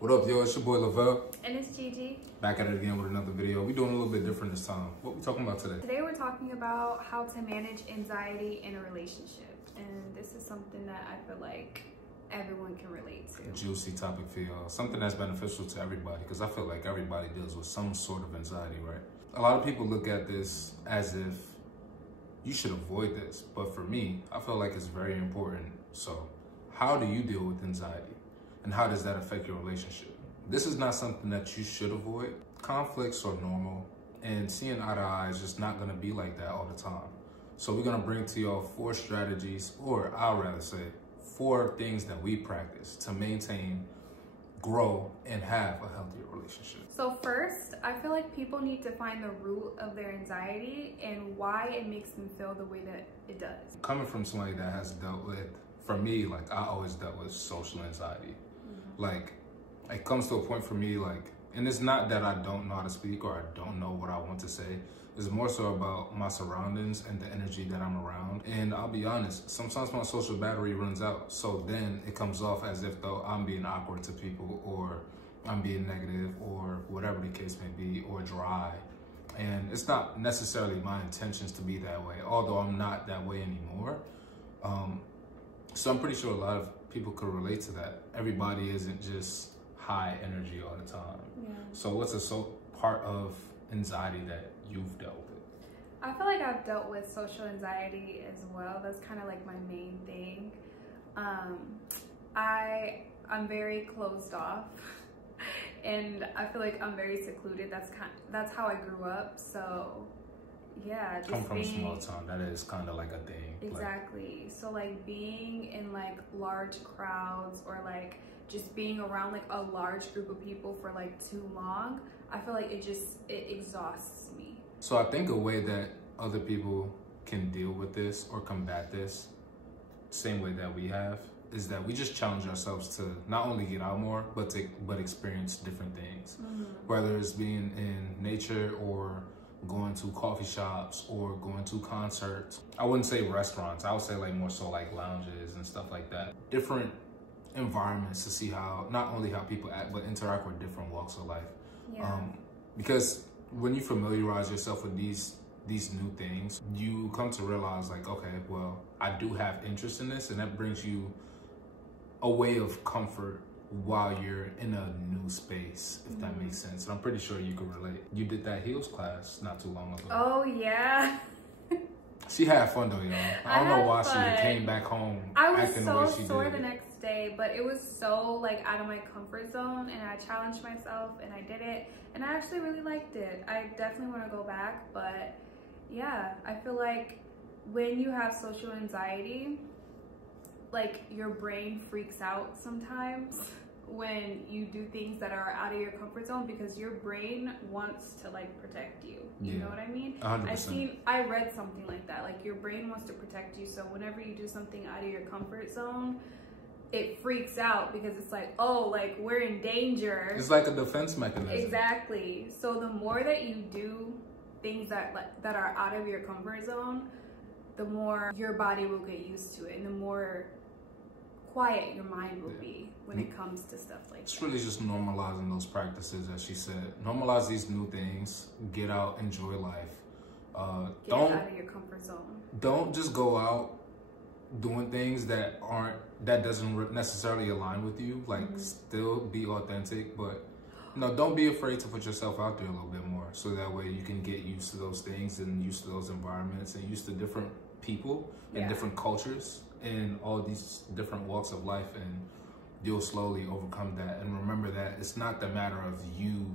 What up, yo? It's your boy Lavelle. And it's Gigi. Back at it again with another video. We're doing a little bit different this time. What we talking about today? Today we're talking about how to manage anxiety in a relationship. And this is something that I feel like everyone can relate to. Juicy topic for y'all. Something that's beneficial to everybody, because I feel like everybody deals with some sort of anxiety, right? A lot of people look at this as if you should avoid this. But for me, I feel like it's very important. So how do you deal with anxiety? And how does that affect your relationship? This is not something that you should avoid. Conflicts are normal, and seeing eye to eye is just not gonna be like that all the time. So we're gonna bring to y'all 4 strategies, or I'll rather say 4 things that we practice to maintain, grow, and have a healthier relationship. So first, I feel like people need to find the root of their anxiety and why it makes them feel the way that it does. Coming from somebody that has dealt with, for me, like I always dealt with social anxiety. Like, it comes to a point for me, like, and it's not that I don't know how to speak or I don't know what I want to say. It's more so about my surroundings and the energy that I'm around. And I'll be honest, sometimes my social battery runs out. So then it comes off as if though I'm being awkward to people, or I'm being negative, or whatever the case may be, or dry. And it's not necessarily my intentions to be that way, although I'm not that way anymore. So I'm pretty sure a lot of people could relate to that. Everybody isn't just high energy all the time. Yeah. So what's a part of anxiety that you've dealt with? I feel like I've dealt with social anxiety as well. That's kind of like my main thing. I'm very closed off and I feel like I'm very secluded. That's how I grew up. So yeah, just come from a small town, that is kind of like a thing. Exactly. Like, so like being in like large crowds, or like just being around like a large group of people for like too long, I feel like it exhausts me. So I think a way that other people can deal with this or combat this, same way that we have, is that we just challenge ourselves to not only get out more, but experience different things. Whether it's being in nature, or going to coffee shops, or going to concerts. I wouldn't say restaurants. I would say like more so like lounges and stuff like that. Different environments to see how, not only how people act, but interact with different walks of life. Yeah. Because when you familiarize yourself with these new things, you come to realize like, okay, well, I do have interest in this, and that brings you a way of comfort while you're in a new space, if that makes sense. And I'm pretty sure you can relate. You did that heels class not too long ago. Oh yeah. She had fun though, y'all. I don't know why she came back home acting the way she did. I was so sore the next day, but it was so like out of my comfort zone, and I challenged myself and I did it, and I actually really liked it. I definitely want to go back, but yeah, I feel like when you have social anxiety, like your brain freaks out sometimes when you do things that are out of your comfort zone, because your brain wants to like protect you. You know what I mean? 100%. I read something like that. Like your brain wants to protect you. So whenever you do something out of your comfort zone, it freaks out because it's like, oh, like we're in danger. It's like a defense mechanism. Exactly. So the more that you do things that are out of your comfort zone, the more your body will get used to it, and the more quiet your mind will be when it comes to stuff like that. It's really just normalizing those practices, as she said. Normalize these new things, get out, enjoy life. Get out of your comfort zone. Don't just go out doing things that doesn't necessarily align with you. Like, still be authentic, but don't be afraid to put yourself out there a little bit more, so that way you can get used to those things and used to those environments and used to different people and different cultures in all these different walks of life, and you'll slowly overcome that. And remember that it's not the matter of you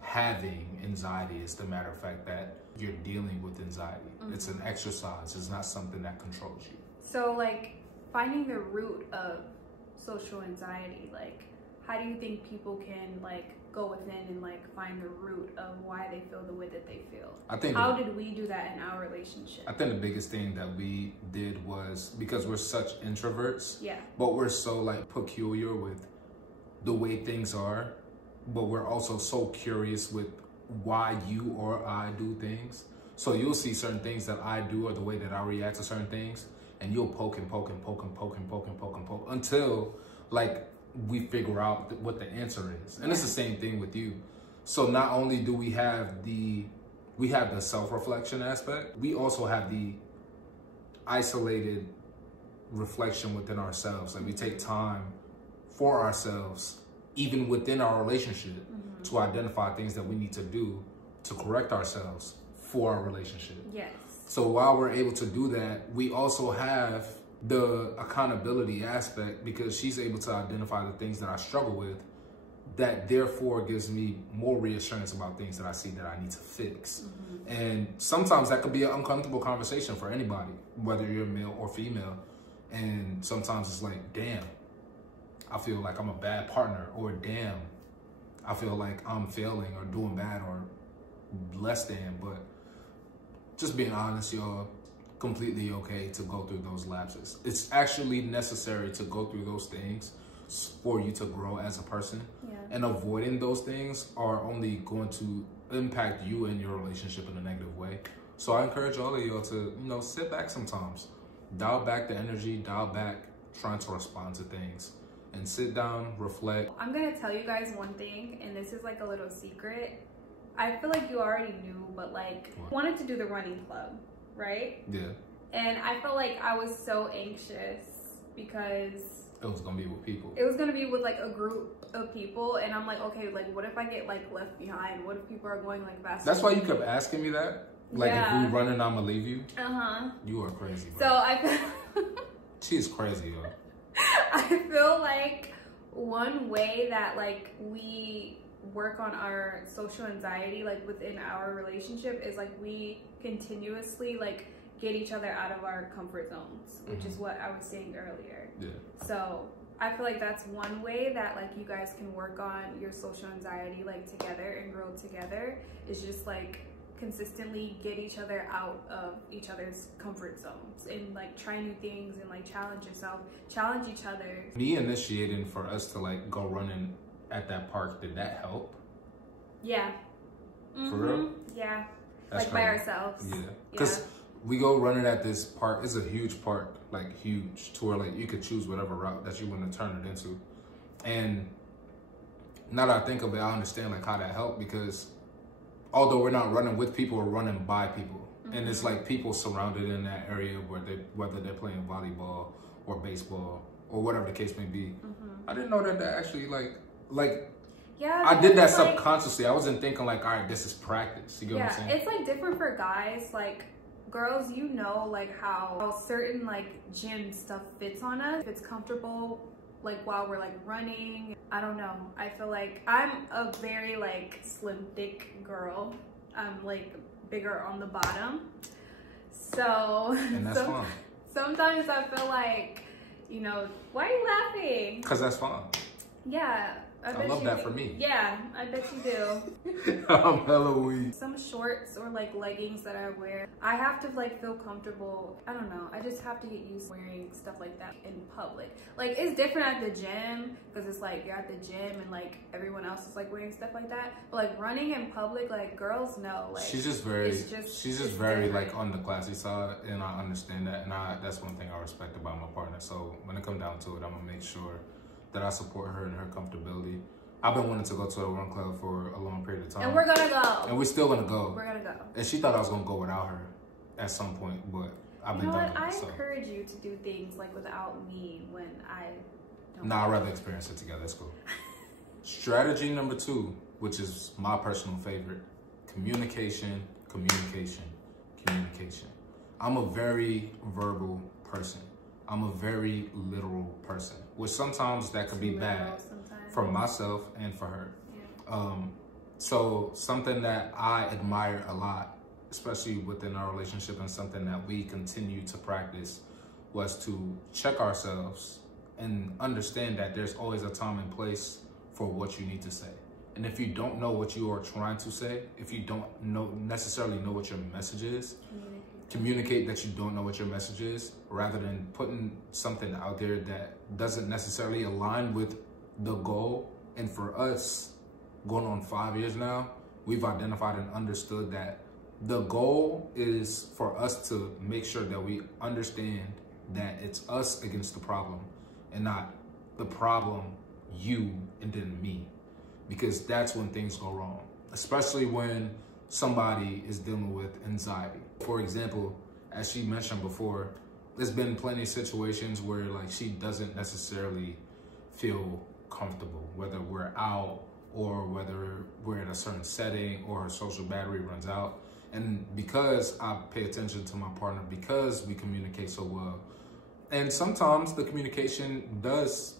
having anxiety, it's the matter of fact that you're dealing with anxiety. It's an exercise, it's not something that controls you. So like finding the root of social anxiety, like how do you think people can like go within and like find the root of why they feel the way that they feel? How did we do that in our relationship? I think the biggest thing that we did was, because we're such introverts, but we're so like peculiar with the way things are, but we're also so curious with why you or I do things. So you'll see certain things that I do, or the way that I react to certain things, and you'll poke and poke and poke and poke and poke and poke and poke until like we figure out what the answer is. And it's the same thing with you. So not only do we have the self-reflection aspect, we also have the isolated reflection within ourselves. Like we take time for ourselves, even within our relationship, to identify things that we need to do to correct ourselves for our relationship. Yes. So while we're able to do that, we also have the accountability aspect, because she's able to identify the things that I struggle with, that therefore gives me more reassurance about things that I see that I need to fix. And sometimes that could be an uncomfortable conversation for anybody, whether you're male or female. And sometimes it's like, damn, I feel like I'm a bad partner, or damn, I feel like I'm failing or doing bad or less than. But just being honest, y'all, completely okay to go through those lapses. It's actually necessary to go through those things for you to grow as a person. And avoiding those things are only going to impact you and your relationship in a negative way. So I encourage all of y'all to, you know, sit back sometimes, dial back the energy, dial back trying to respond to things, and sit down, reflect. I'm gonna tell you guys one thing, and this is like a little secret. I feel like you already knew, but like, I wanted to do the running club, right? Yeah. And I felt like I was so anxious because it was gonna be with people. It was gonna be with like a group of people, and I'm like, okay, like what if I get like left behind? What if people are going like fast? That's why you kept asking me that. Like, if we running, I'ma leave you. You are crazy, bro. So I feel she is crazy, yo. I feel like one way that like we work on our social anxiety, like within our relationship, is like we continuously like get each other out of our comfort zones, which is what I was saying earlier. Yeah. So I feel like that's one way that like you guys can work on your social anxiety like together and grow together, is just like consistently get each other out of each other's comfort zones and like try new things and like challenge yourself, challenge each other. Me initiating for us to like go running at that park, did that help? Yeah. For real? Yeah. That's like crazy. By ourselves. Yeah. Because we go running at this park. It's a huge park, like huge, to where like you could choose whatever route that you want to turn it into. And now that I think of it, I understand like how that helped, because although we're not running with people, we're running by people. And it's like people surrounded in that area where whether they're playing volleyball or baseball or whatever the case may be. I didn't know that actually yeah, I did that subconsciously. I wasn't thinking like, all right, this is practice. You get what I'm saying? It's like different for guys. Like girls, you know, like how certain like gym stuff fits on us. If it's comfortable, like while we're like running, I don't know. I feel like I'm a very like slim, thick girl. I'm like bigger on the bottom. So and that's fine. Sometimes I feel like, you know, why are you laughing? Because that's fine. Yeah. I love that for me. Yeah, I bet you do. I'm hella weak. Some shorts or like leggings that I wear, I have to like feel comfortable. I don't know. I just have to get used to wearing stuff like that in public. Like it's different at the gym, because it's like you're at the gym and like everyone else is like wearing stuff like that. But like running in public, like girls know. Like she's just very different. Like on the classy side, and I understand that, and that's one thing I respect about my partner. So when it comes down to it, I'm gonna make sure that I support her in her comfortability. I've been wanting to go to a run club for a long period of time. And we're gonna go. And we're still gonna go. We're gonna go. And she thought I was gonna go without her at some point, but I've been done. I encourage you to do things like without me when I don't. Nah, I'd rather experience it together. That's cool. Strategy number 2, which is my personal favorite: communication, communication, communication. I'm a very verbal person. I'm a very literal person, which sometimes that could be bad for myself and for her. Yeah. So something that I admire a lot, especially within our relationship, and something that we continue to practice, was to check ourselves and understand that there's always a time and place for what you need to say. And if you don't know what you are trying to say, if you don't necessarily know what your message is, communicate that you don't know what your message is, rather than putting something out there that doesn't necessarily align with the goal. And for us, going on 5 years now, we've identified and understood that the goal is for us to make sure that we understand that it's us against the problem, and not the problem you and then me, because that's when things go wrong, especially when somebody is dealing with anxiety. For example, as she mentioned before, there's been plenty of situations where like she doesn't necessarily feel comfortable, whether we're out or whether we're in a certain setting or her social battery runs out. And because I pay attention to my partner, because we communicate so well, and sometimes the communication does,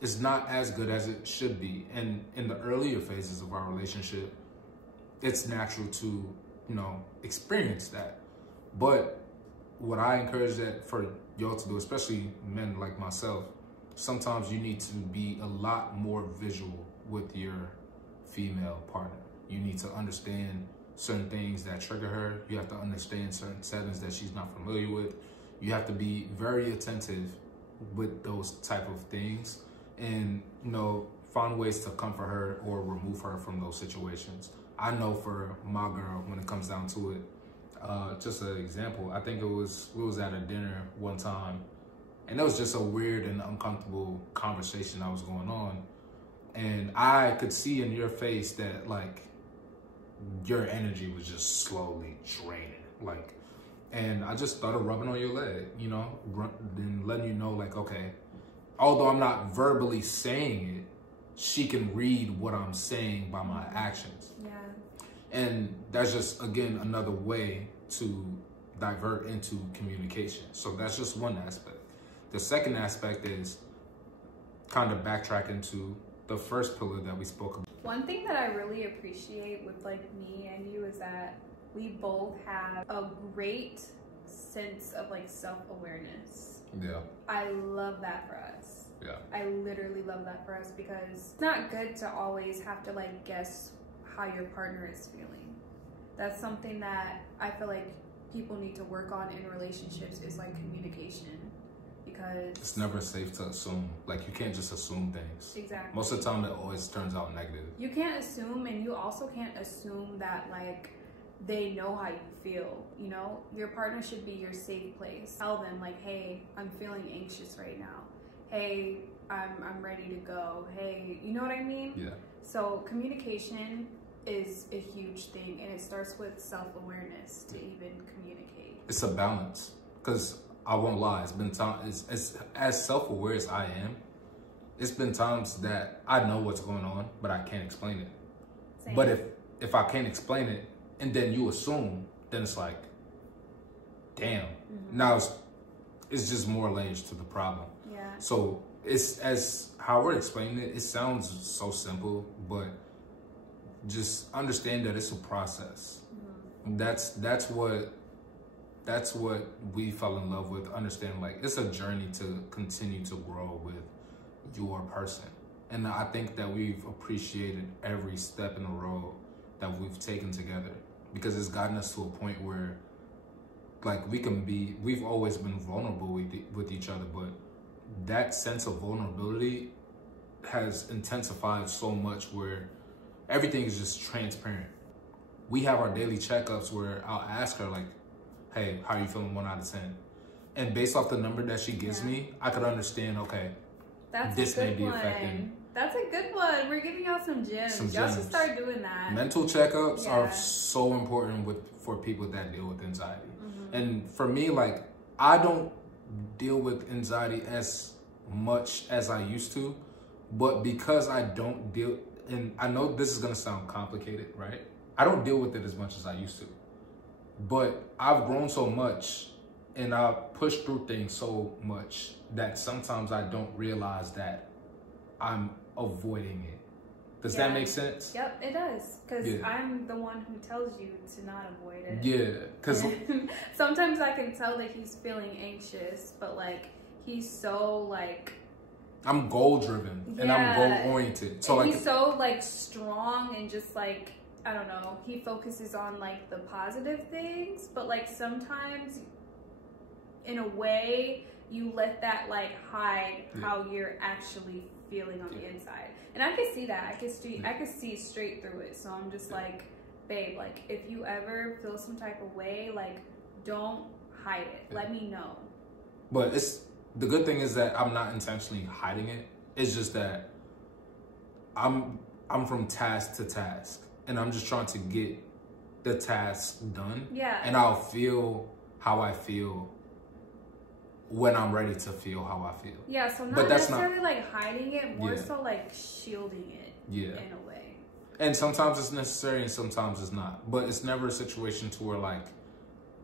it's not as good as it should be. And in the earlier phases of our relationship, it's natural to, experience that. But what I encourage that for y'all to do, especially men like myself, sometimes you need to be a lot more visual with your female partner. You need to understand certain things that trigger her. You have to understand certain settings that she's not familiar with. You have to be very attentive with those type of things and, find ways to comfort her or remove her from those situations. I know for my girl, when it comes down to it, just an example, I think we was at a dinner one time, and it was just a weird and uncomfortable conversation that was going on. And I could see in your face that like your energy was just slowly draining. And I just started rubbing on your leg, then letting you know like, okay, although I'm not verbally saying it, she can read what I'm saying by my actions. Yeah. And that's just, again, another way to divert into communication. So that's just one aspect. The second aspect is kind of backtracking to the first pillar that we spoke about. One thing that I really appreciate with like me and you is that we both have a great sense of like self-awareness. Yeah. I love that for us. Yeah. I literally love that for us because it's not good to always have to like guess how your partner is feeling. That's something that I feel like people need to work on in relationships is like communication, because it's never safe to assume. Like you can't just assume things. Exactly. Most of the time it always turns out negative. You can't assume, and you also can't assume that like they know how you feel. Your partner should be your safe place. Tell them like, hey, I'm feeling anxious right now. Hey, I'm ready to go. Hey, you know what I mean? Yeah. So communication is a huge thing, and it starts with self-awareness to even communicate. It's a balance, because I won't lie, it's been times, as self-aware as I am, it's been times that I know what's going on, but I can't explain it. Same. But if I can't explain it, and then you assume, then it's like, damn. Mm-hmm. Now it's just more layers to the problem. Yeah. So it's, as how we're explaining it, it sounds so simple, but just understand that it's a process. Mm-hmm. That's what we fell in love with. Understand, like, it's a journey to continue to grow with your person. And I think that we've appreciated every step in the road that we've taken together, because it's gotten us to a point where like we've always been vulnerable with each other, but that sense of vulnerability has intensified so much where everything is just transparent. We have our daily checkups where I'll ask her like, hey, how are you feeling 1 out of 10? And based off the number that she gives me, I could understand, okay, this may be affecting. That's a good one. We're giving out some gems. Y'all should start doing that. Mental checkups are so important for people that deal with anxiety. Mm-hmm. And for me, like, I don't deal with anxiety as much as I used to, but because I don't deal, and I know this is gonna sound complicated, right? I don't deal with it as much as I used to, but I've grown so much and I've pushed through things so much that sometimes I don't realize that I'm avoiding it. Does that make sense? Yep, it does. Because I'm the one who tells you to not avoid it. Yeah, because sometimes I can tell that he's feeling anxious, but like he's so like, I'm goal driven and I'm goal oriented. So and like he's so like strong and just like, I don't know, he focuses on like the positive things, but like sometimes in a way you let that like hide how you're actually feeling on the inside. And I can see that. I can see straight through it. So I'm just like, babe, like if you ever feel some type of way, like don't hide it. Let me know. But it's the good thing is that I'm not intentionally hiding it. It's just that I'm from task to task, and I'm just trying to get the task done. Yeah. And I'll feel how I feel when I'm ready to feel how I feel. Yeah, so not necessarily like hiding it, more so like shielding it in a way. And sometimes it's necessary and sometimes it's not. But it's never a situation to where like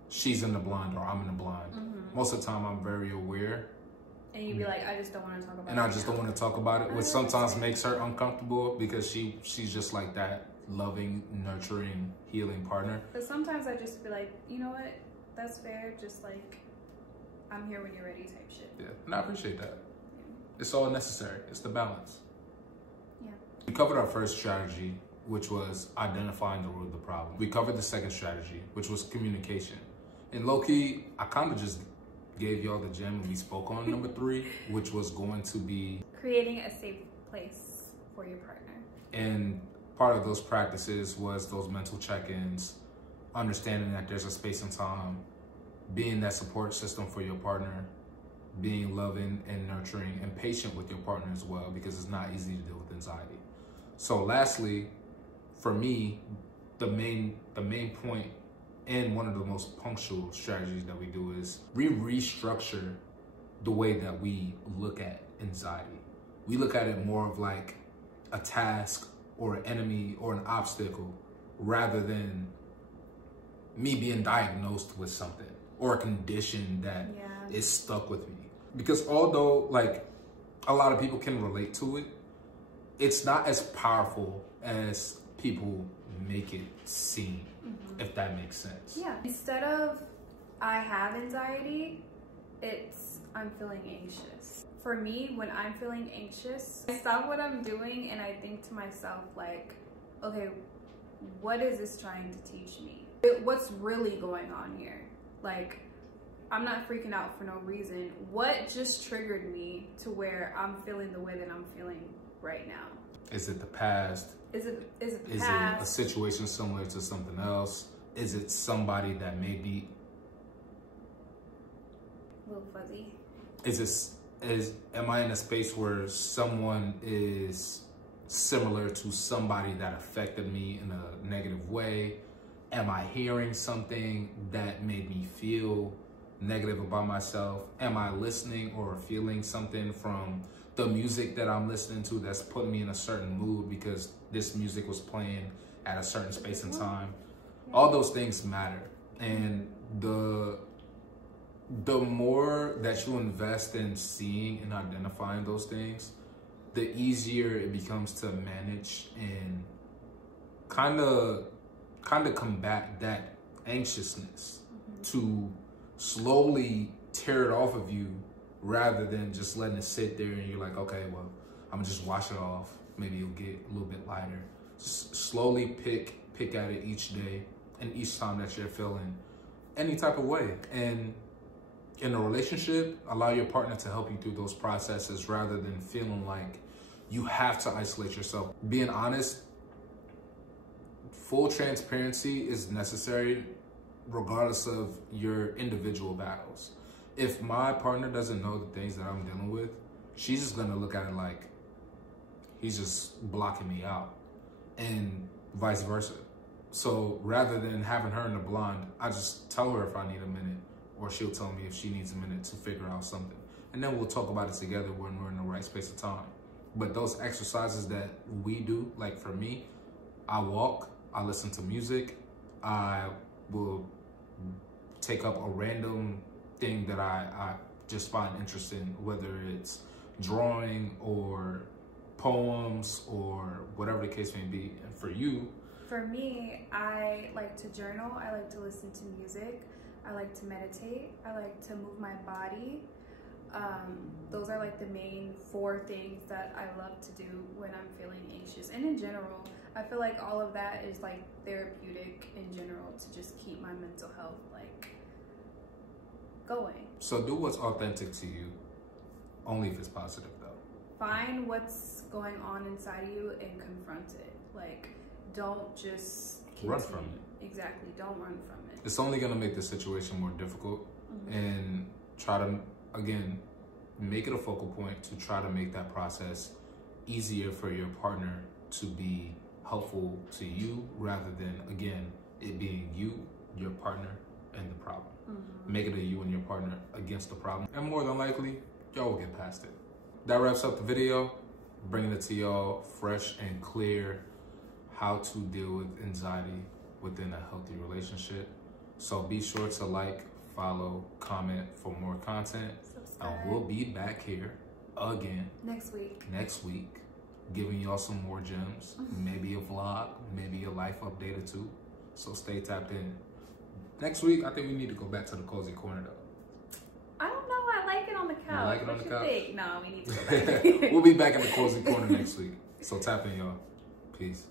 she's in the blind or I'm in the blind. Most of the time I'm very aware. And you'd be like, I just don't want to talk about it. And I just don't want to talk about it, which sometimes makes her uncomfortable because she's just like that loving, nurturing, healing partner. But sometimes I just be like, you know what? That's fair. Just like, I'm here when you're ready type shit. Yeah, and I appreciate that. It's all necessary. It's the balance. Yeah. We covered our first strategy, which was identifying the root of the problem. We covered the second strategy, which was communication. And low-key, I kind of just gave y'all the gem and we spoke on number 3, which was going to be creating a safe place for your partner. And part of those practices was those mental check-ins, understanding that there's a space and time, being that support system for your partner, being loving and nurturing and patient with your partner as well, because it's not easy to deal with anxiety. So lastly, for me, the main point and one of the most punctual strategies that we do is we restructure the way that we look at anxiety. We look at it more of like a task or an enemy or an obstacle rather than me being diagnosed with something or a condition that is stuck with me. Because although like a lot of people can relate to it, it's not as powerful as people make it seem, if that makes sense. Yeah. Instead of I have anxiety, it's I'm feeling anxious. For me, when I'm feeling anxious, I stop what I'm doing and I think to myself like, okay, what is this trying to teach me? What's really going on here? Like, I'm not freaking out for no reason. What just triggered me to where I'm feeling the way that I'm feeling right now? Is it the past? Is it the past? Is it a situation similar to something else? Is it somebody that may be a little fuzzy? Am I in a space where someone is similar to somebody that affected me in a negative way? Am I hearing something that made me feel negative about myself? Am I listening or feeling something from the music that I'm listening to that's putting me in a certain mood because this music was playing at a certain space and time? All those things matter. And the more that you invest in seeing and identifying those things, the easier it becomes to manage and kind of combat that anxiousness, to slowly tear it off of you rather than just letting it sit there and you're like, okay, well, I'm gonna just wash it off. Maybe it'll get a little bit lighter. Just slowly pick at it each day and each time that you're feeling any type of way. And in a relationship, allow your partner to help you through those processes rather than feeling like you have to isolate yourself. Being honest, full transparency is necessary regardless of your individual battles. If my partner doesn't know the things that I'm dealing with, she's just gonna look at it like he's just blocking me out, and vice versa. So rather than having her in the blind, I just tell her if I need a minute, or she'll tell me if she needs a minute to figure out something. And then we'll talk about it together when we're in the right space of time. But those exercises that we do, like for me, I walk, I listen to music, I will take up a random thing that I just find interesting, whether it's drawing or poems or whatever the case may be. And for you? For me, I like to journal, I like to listen to music, I like to meditate, I like to move my body. Those are like the main 4 things that I love to do when I'm feeling anxious. And in general, I feel like all of that is like therapeutic in general to just keep my mental health like going. So do what's authentic to you, only if it's positive though. Find what's going on inside you and confront it. Like, don't just run from it. Exactly, don't run from it. It's only gonna make the situation more difficult. And try to, again, make it a focal point to try to make that process easier for your partner to be helpful to you, rather than, again, it being you, your partner, and the problem. Make it a you and your partner against the problem. And more than likely, y'all will get past it. That wraps up the video, bringing it to y'all fresh and clear how to deal with anxiety within a healthy relationship. So be sure to like, follow, comment for more content. Subscribe. And we'll be back here again next week, giving y'all some more gems, maybe a vlog, maybe a life update or two. So stay tapped in. Next week, I think we need to go back to the cozy corner though. I don't know. I like it on the couch. You like it on the couch? Think? No, we need to go back. We'll be back in the cozy corner next week. So tap in, y'all. Peace.